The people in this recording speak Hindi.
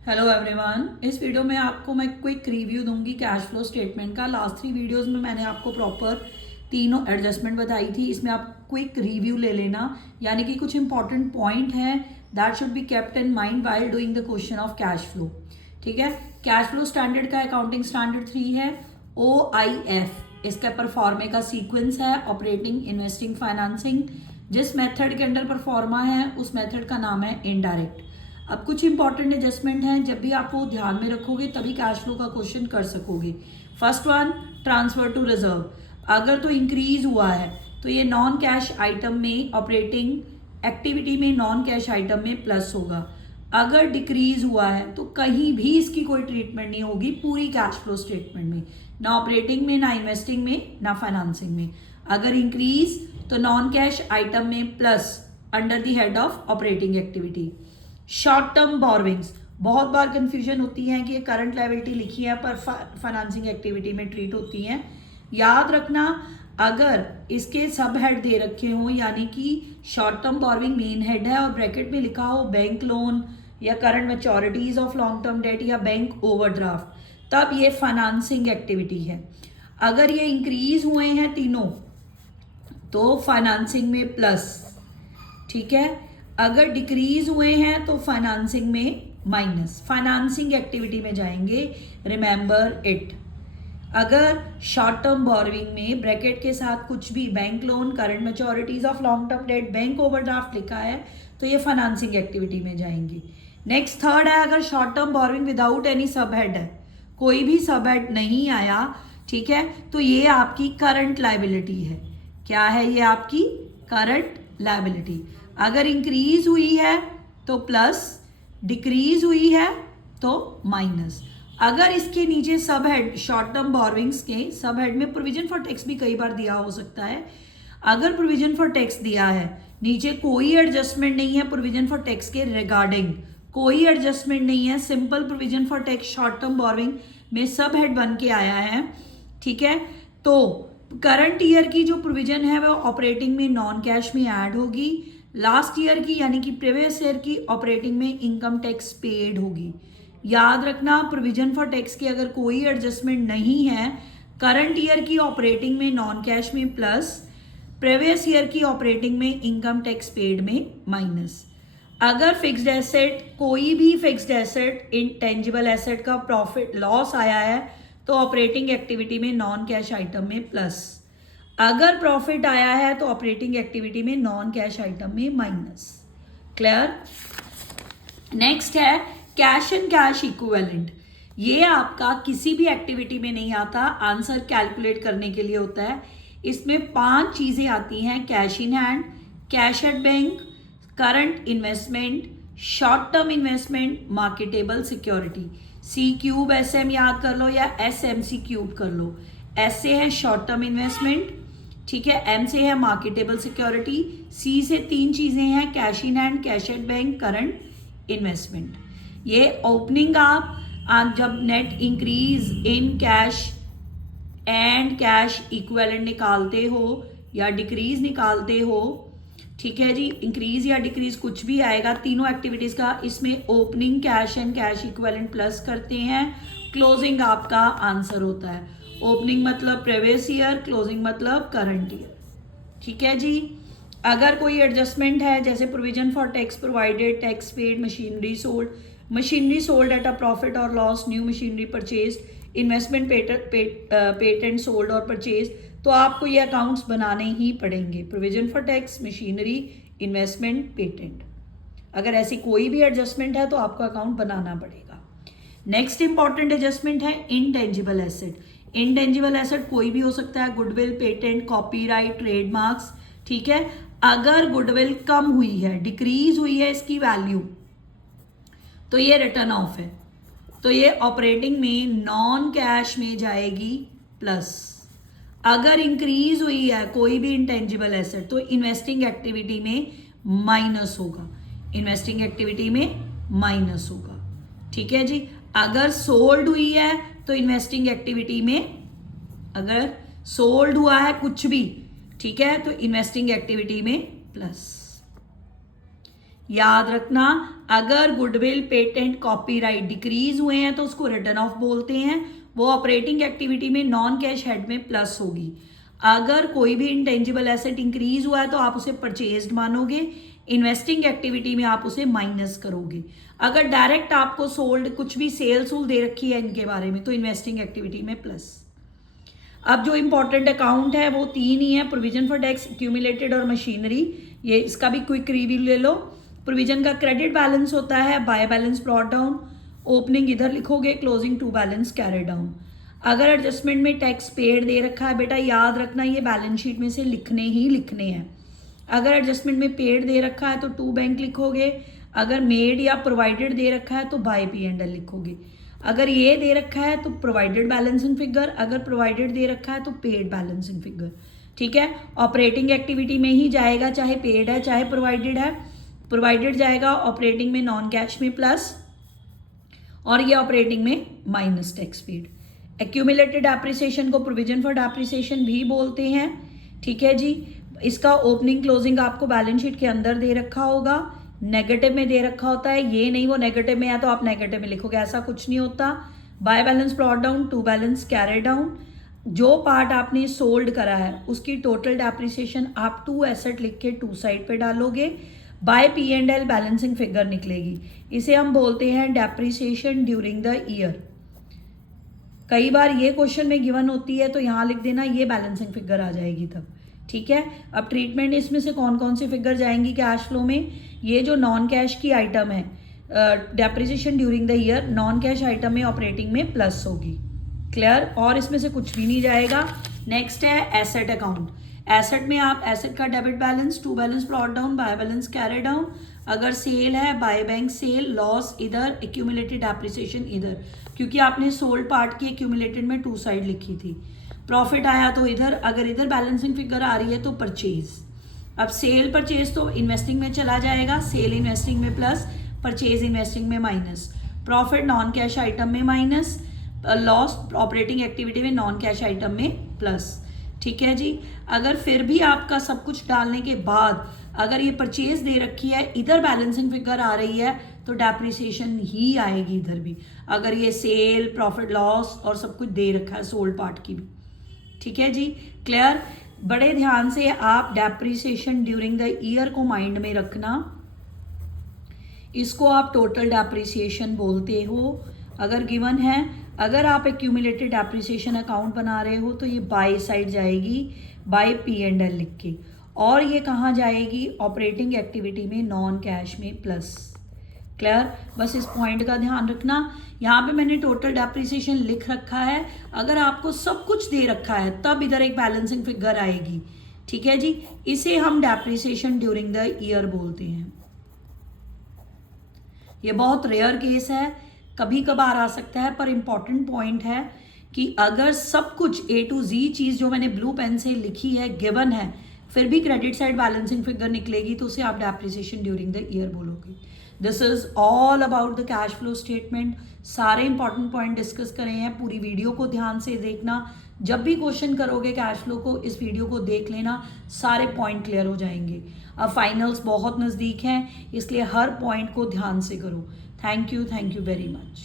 Hello everyone. इस वीडियो में आपको मैं क्विक रिव्यू दूंगी कैश फ्लो स्टेटमेंट का। लास्ट 3 वीडियोस में मैंने आपको प्रॉपर तीनों एडजस्टमेंट बताई थी। इसमें आप क्विक रिव्यू ले लेना, यानी कि कुछ इंपॉर्टेंट पॉइंट हैं that should be kept in mind while doing the question of cash flow. ठीक है। कैश फ्लो स्टैंडर्ड का अकाउंटिंग स्टैंडर्ड 3 है OIF। इसका परफॉर्मे का सीक्वेंस है ऑपरेटिंग, इन्वेस्टिंग, फाइनेंसिंग। जिस मेथड के अंडर परफॉर्मा है उस मेथड का नाम है इनडायरेक्ट। अब कुछ इंपॉर्टेंट एडजस्टमेंट हैं, जब भी आप वो ध्यान में रखोगे तभी कैश फ्लो का क्वेश्चन कर सकोगे। First one, transfer to reserve. अगर तो इंक्रीज हुआ है तो ये नॉन कैश आइटम में, ऑपरेटिंग एक्टिविटी में नॉन कैश आइटम में प्लस होगा। अगर डिक्रीज हुआ है तो कहीं भी इसकी कोई ट्रीटमेंट नहीं होगी पूरी कैश फ्लो स्टेटमेंट में, ना ऑपरेटिंग में, ना इन्वेस्टिंग में, ना फाइनेंसिंग में। अगर इंक्रीज तो नॉन कैश आइटम में plus under the head of operating activity. Short term borrowings, बहुत बार कंफ्यूजन होती है कि ये करंट लायबिलिटी लिखी है पर फाइनेंसिंग एक्टिविटी में ट्रीट होती हैं। याद रखना, अगर इसके सब हेड दे रखे हों, यानी कि short term borrowing main head है और ब्रैकेट में लिखा हो बैंक लोन या current मैच्योरिटीज of long term debt या बैंक ओवरड्राफ्ट, तब ये फाइनेंसिंग एक्टिविटी है। अगर ये इंक्रीज हुए हैं तीनों तो फाइनेंसिंग में प्लस। ठीक है। अगर डिक्रीज हुए हैं तो फाइनेंसिंग में माइनस, फाइनेंसिंग एक्टिविटी में जाएंगे, रिमेंबर इट। अगर शॉर्ट टर्म बोरविंग में ब्रैकेट के साथ कुछ भी bank loan, current मैच्योरिटीज of long term debt, bank overdraft लिखा है तो ये फाइनेंसिंग एक्टिविटी में जाएंगे। नेक्स्ट थर्ड है, अगर short term borrowing without any सब हेड है, कोई भी सब हेड नहीं आया, ठीक है, तो ये आपकी करंट लायबिलिटी है। क्या है ये? आपकी करंट लायबिलिटी। अगर इंक्रीज हुई है तो प्लस, डिक्रीज हुई है तो माइनस। अगर इसके नीचे सब हेड, शॉर्ट टर्म बोरविंग्स के सब हेड में प्रोविजन फॉर टैक्स भी कई बार दिया हो सकता है। अगर प्रोविजन फॉर टैक्स दिया है, नीचे कोई एडजस्टमेंट नहीं है प्रोविजन फॉर टैक्स के रिगार्डिंग, कोई एडजस्टमेंट नहीं है, simple provision for tax short term borrowing में सब हेड बन के आया है, ठीक है, तो करंट ईयर की जो प्रोविजन है वो ऑपरेटिंग में नॉन कैश में ऐड होगी। लास्ट ईयर की यानी कि प्रीवियस ईयर की ऑपरेटिंग में इनकम टैक्स पेड होगी। याद रखना, प्रोविजन फॉर टैक्स की अगर कोई एडजस्टमेंट नहीं है, करंट ईयर की ऑपरेटिंग में नॉन कैश में प्लस, प्रीवियस ईयर की ऑपरेटिंग में इनकम टैक्स पेड में माइनस। अगर फिक्स्ड एसेट, कोई भी फिक्स्ड एसेट, इंटेंजिबल एसेट का प्रॉफिट लॉस आया है तो ऑपरेटिंग एक्टिविटी में नॉन कैश आइटम में प्लस। अगर प्रॉफिट आया है तो ऑपरेटिंग एक्टिविटी में नॉन कैश आइटम में माइनस। क्लियर? नेक्स्ट है कैश एंड कैश इक्विवेलेंट। ये आपका किसी भी एक्टिविटी में नहीं आता, आंसर कैलकुलेट करने के लिए होता है। इसमें 5 चीजें आती हैं: cash in hand, cash at bank, current investment, short term investment, marketable security. C cube SM याद कर लो या SMC क्यूब कर लो। S से है शॉर्ट टर्म इन्वेस्टमेंट, ठीक है, M से है मार्केटेबल सिक्योरिटी, C से 3 चीजें हैं: cash in hand, cash at bank, current investment. ये ओपनिंग आप जब net increase in cash and cash equivalent निकालते हो या डिक्रीज निकालते हो, ठीक है जी, इंक्रीज या डिक्रीज कुछ भी आएगा तीनों एक्टिविटीज का, इसमें opening cash and cash equivalent plus करते हैं, क्लोजिंग आपका आंसर होता है। ओपनिंग मतलब प्रीवियस ईयर, क्लोजिंग मतलब करंट ईयर। ठीक है जी। अगर कोई एडजस्टमेंट है, जैसे provision for tax provided, tax paid, machinery sold, machinery sold at a profit और loss, new machinery purchase, investment patent sold और परचेज, तो आपको ये अकाउंट्स बनाने ही पड़ेंगे। Provision for tax, machinery, investment, patent. अगर ऐसी कोई भी एडजस्टमेंट है तो आपको अकाउंट बनाना पड़ेगा। नेक्स्ट इंपॉर्टेंट एडजस्टमेंट है इनटेंजिबल एसेट। इनटेंजिबल एसेट कोई भी हो सकता है, गुडविल, पेटेंट, कॉपीराइट, ट्रेडमार्क्स, ठीक है। अगर गुडविल कम हुई है, डिक्रीज हुई है इसकी वैल्यू, तो ये रिटर्न ऑफ है, तो ये ऑपरेटिंग में नॉन कैश में जाएगी प्लस। अगर इंक्रीज हुई है कोई भी इंटेंजिबल एसेट तो इन्वेस्टिंग एक्टिविटी में माइनस होगा, इन्वेस्टिंग एक्टिविटी में माइनस होगा, ठीक है जी। अगर सोल्ड हुई है तो इन्वेस्टिंग एक्टिविटी में, अगर सोल्ड हुआ है कुछ भी, ठीक है, तो इन्वेस्टिंग एक्टिविटी में प्लस। याद रखना, अगर गुडविल, पेटेंट, कॉपीराइट डिक्रीज हुए हैं तो उसको रिटर्न ऑफ बोलते हैं, वो ऑपरेटिंग एक्टिविटी में नॉन कैश हेड में प्लस होगी। अगर कोई भी इंटेंजिबल एसेट इंक्रीज हुआ है तो आप उसे परचेज्ड मानोगे, इन्वेस्टिंग एक्टिविटी में आप उसे माइनस करोगे। अगर डायरेक्ट आपको सोल्ड कुछ भी सेल्स दे रखी है इनके बारे में तो इन्वेस्टिंग एक्टिविटी में प्लस। अब जो इंपॉर्टेंट अकाउंट है वो 3 ही है, प्रोविजन फॉर टैक्स, एक्यूमुलेटेड और मशीनरी। ये इसका भी क्विक रिव्यू ले लो। प्रोविजन का क्रेडिट बैलेंस होता है, by balance brought down, opening इधर लिखोगे, closing to balance carry down. अगर एडजस्टमेंट में टैक्स पेड दे रखा है बेटा याद रखना ये बैलेंस शीट में से लिखने ही लिखने हैं। अगर एडजस्टमेंट में पेड दे रखा है तो टू बैंक लिखोगे, अगर मेड या प्रोवाइडेड दे रखा है तो बाय P&L लिखोगे। अगर ये दे रखा है तो प्रोवाइडेड बैलेंस इन फिगर, अगर प्रोवाइडेड दे रखा है तो पेड बैलेंस इन फिगर। ठीक है, ऑपरेटिंग एक्टिविटी में ही जाएगा, चाहे पेड है चाहे प्रोवाइडेड है। प्रोवाइडेड जाएगा ऑपरेटिंग में नॉन कैश में प्लस, और ये ऑपरेटिंग में minus tax paid. Accumulated depreciation को प्रोविजन फॉर डेप्रिसिएशन भी बोलते हैं। ठीक है जी, इसका ओपनिंग क्लोजिंग आपको बैलेंस शीट के अंदर दे रखा होगा, नेगेटिव में दे रखा होता है। ये नहीं वो नेगेटिव में है तो आप नेगेटिव में लिखोगे, ऐसा कुछ नहीं होता। By balance brought down, to balance carry down. जो पार्ट आपने सोल्ड करा है उसकी टोटल डेप्रिसिएशन आप टू एसेट लिख के टू साइड पे डालोगे, बाय P&L बैलेंसिंग फिगर निकलेगी। इसे हम बोलते हैं डेप्रिसिएशन ड्यूरिंग द ईयर। कई बार ये क्वेश्चन में गिवन होती है तो यहाँ लिख देना, ये बैलेंसिंग फिगर आ जाएगी तब। ठीक है, अब ट्रीटमेंट इसमें से कौन कौन सी फिगर जाएंगी कैश फ्लो में? ये जो नॉन कैश की आइटम है depreciation during the year, non cash item में ऑपरेटिंग में प्लस होगी। क्लियर, और इसमें से कुछ भी नहीं जाएगा। नेक्स्ट है एसेट अकाउंट। एसेट में आप एसेट का debit balance, to balance brought down, by balance carry down. अगर सेल है बाय बैंक सेल, लॉस इधर, एक्यूमुलेटेड डेप्रिसिएशन इधर, क्योंकि आपने सोल्ड पार्ट की एक्यूमुलेटेड में टू साइड लिखी थी। प्रॉफिट आया तो इधर, अगर इधर बैलेंसिंग फिगर आ रही है तो परचेज। अब सेल परचेज तो इन्वेस्टिंग में चला जाएगा, सेल इन्वेस्टिंग में प्लस, परचेज इन्वेस्टिंग में minus. Profit non cash item में माइनस, लॉस ऑपरेटिंग एक्टिविटी में नॉन कैश आइटम में प्लस। ठीक है जी, अगर फिर भी आपका सब कुछ डालने के बाद अगर ये परचेज दे रखी है, इधर बैलेंसिंग फिगर आ रही है तो डेप्रिसिएशन ही आएगी इधर भी, अगर ये सेल, प्रॉफिट, लॉस और सब कुछ दे रखा है सोल्ड पार्ट की भी। ठीक है जी, क्लियर। बड़े ध्यान से आप डेप्रिसिएशन ड्यूरिंग द ईयर को माइंड में रखना, इसको आप टोटल डेप्रिसिएशन बोलते हो अगर गिवन है। अगर आप एक्यूमुलेटेड डेप्रिसिएशन अकाउंट बना रहे हो तो ये बाय साइड जाएगी, बाय P&L लिख के, और ये कहाँ जाएगी? ऑपरेटिंग एक्टिविटी में नॉन कैश में प्लस। क्लियर, बस इस पॉइंट का ध्यान रखना। यहाँ पे मैंने टोटल डेप्रिसिएशन लिख रखा है, अगर आपको सब कुछ दे रखा है तब इधर एक बैलेंसिंग फिगर आएगी। ठीक है जी, इसे हम डेप्रिसिएशन ड्यूरिंग द ईयर बोलते हैं। ये बहुत रेयर केस है, कभी कभार आ सकता है, पर इंपॉर्टेंट पॉइंट है कि अगर सब कुछ A to Z चीज़ जो मैंने ब्लू पेन से लिखी है गिवन है, फिर भी क्रेडिट साइड बैलेंसिंग फिगर निकलेगी तो उसे आप डेप्रिसिएशन ड्यूरिंग द ईयर बोलोगे। This is all about the cash flow statement. सारे इंपॉर्टेंट पॉइंट डिस्कस करे हैं, पूरी वीडियो को ध्यान से देखना। जब भी क्वेश्चन करोगे कैश फ्लो को, इस वीडियो को देख लेना, सारे पॉइंट क्लियर हो जाएंगे। अब फाइनल्स बहुत नज़दीक हैं, इसलिए हर पॉइंट को ध्यान से करो। Thank you very much.